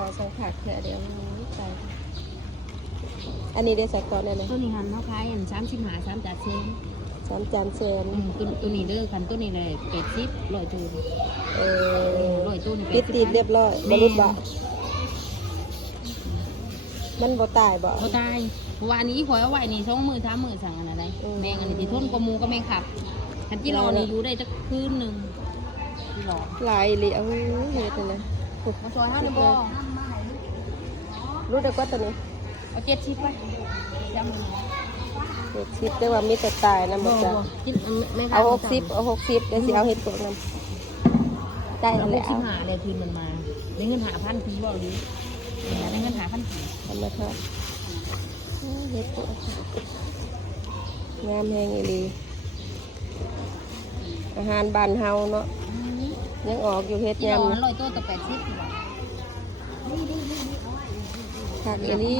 อสังผักเดี๋ยวใส่อันนี้ได้ใส่ก่อนได้ไหมตัวนี้หันเท่าคล้ายอัน35 3 จานเซน 3 จานเซนตัวนี้เด้อคันตัวนี้เลย80 100ตัว100ตัวนี่ติดเรียบร้อยบรุษบ่มันบ่ตายบ่ตายวันนี้ข่อยเอาไว้นี่2 มื้อ 3 มื้อสั่งอันอะไรแมงอันนี้ที่ทนกว่าหมูก็แมงขับคันจิรอนี่อยู่ได้จักคืนนึงจิรอหลายอีหลีเอาเฮ็ดเลยนะมาซอย5ได้บ่รู้ได้กว่าตัวนี้เอา70ไปจำ70ได้ว่ามีแต่ตายนะบ่จ้ะเอา60เอา60เดี๋ยวสิเอาเฮ็ดพวกนั้นได้แล้ว65เลยคืนมันมาได้เงิน5,000คือบ่รู้ได้เงิน5,000คือทำมาทอดเฮ็ดพวกงามแฮงอีหลีอาหารบ้านเฮาเนาะยังออกอยู่เฮ็ดยาม100ตัวต่อ80ผักอีหลี